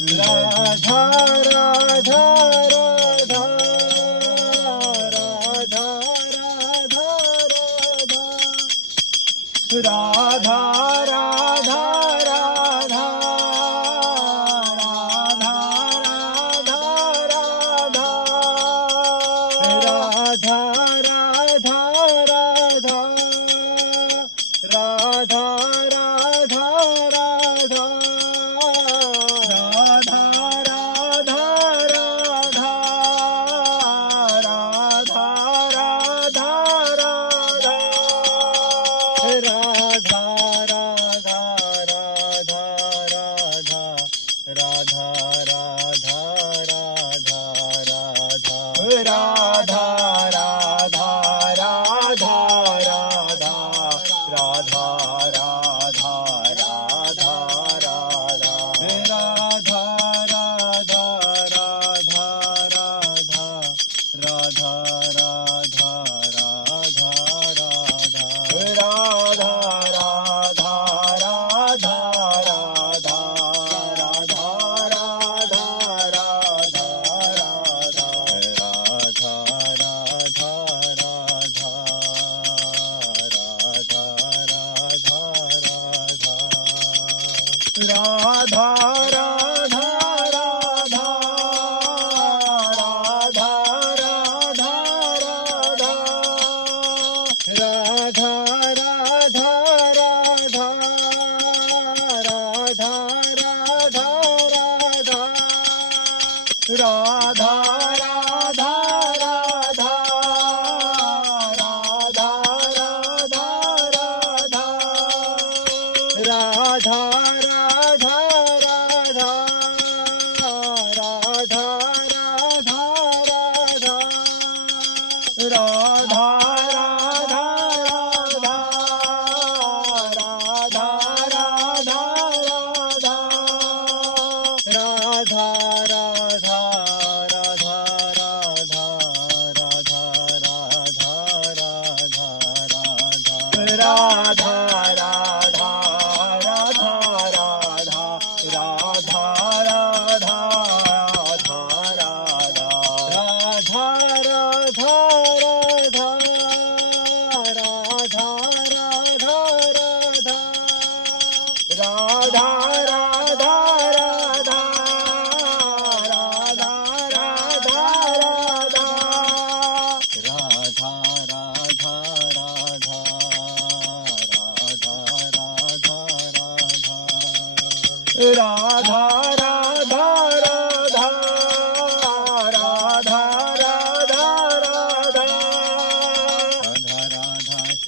राधा राधा राधा राधा राधा राधा राधा राधा राधा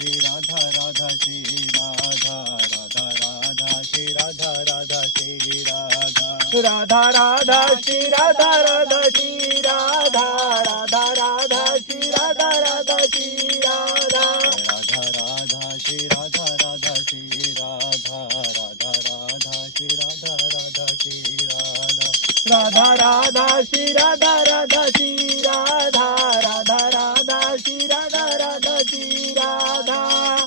श्री राधा राधा श्री राधा राधा राधा श्री राधा राधा श्री राधा राधा राधा श्री राधा राधा श्री राधा राधा राधा श्री राधा राधा श्री राधा राधा राधा श्री राधा राधा श्री राधा राधा राधा श्री राधा राधा श्री राधा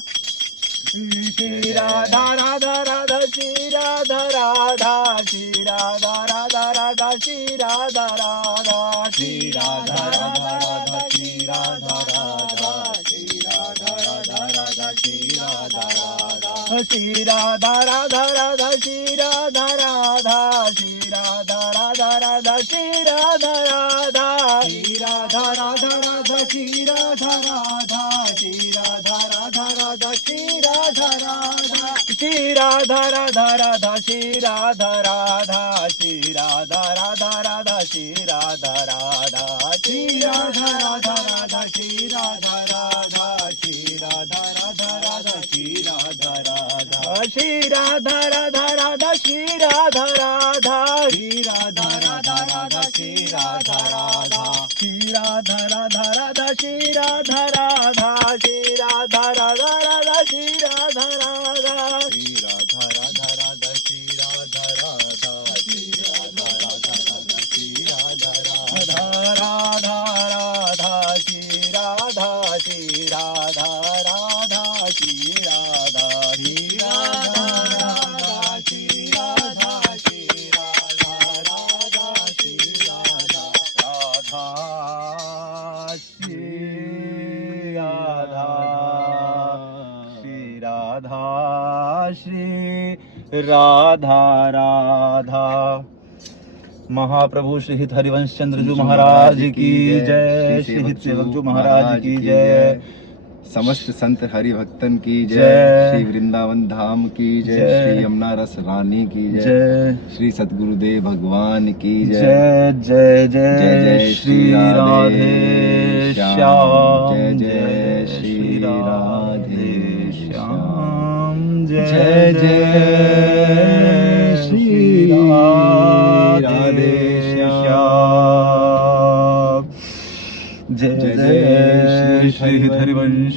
श्री राधा राधा राधा श्री राधा राधा श्री राधा राधा राधा श्री राधा राधा श्री राधा राधा राधा श्री राधा राधा श्री राधा राधा राधा श्री राधा राधा श्री राधा राधा राधा श्री राधा राधा श्री राधा राधा राधा श्री राधा राधा श्री राधा राधा राधा श्री राधा राधा श्री राधा राधा राधा श्री राधा राधा श्री राधा राधा राधा श्री राधा राधा श्री राधा राधा राधा श्री राधा राधा श्री राधा राधा राधा श्री राधा राधा श्री राधा राधा राधा श्री राधा राधा श्री राधा राधा राधा श्री राधा राधा श्री राधा राधा राधा श्री राधा राधा श्री राधा राधा राधा श्री राधा राधा श्री राधा राधा राधा श्री राधा राधा श्री राधा राधा राधा श्री राधा राधा श्री राधा राधा राधा श्री राधा राधा राधा राधा श्री राधा श्री राधा राधा श्री राधा श्री राधा राधा श्री राधा श्री राधा राधा राधा। महाप्रभु श्री हित हरिवंश चंद्र जी महाराज की जय, श्री हित सेवक जी महाराज की जय, समस्त संत हरि भक्तन की जय। जय, श्री वृंदावन धाम की जय, जय। श्री यमुना रस रानी की जय, जय श्री सतगुरुदेव भगवान की जय, जय जय जय जय जय श्री राधे श्याम, जय जय जय श्री श्री राधे श्याम, जय जय जय श्री राधे श्याम, जय जय श्री हरिवंश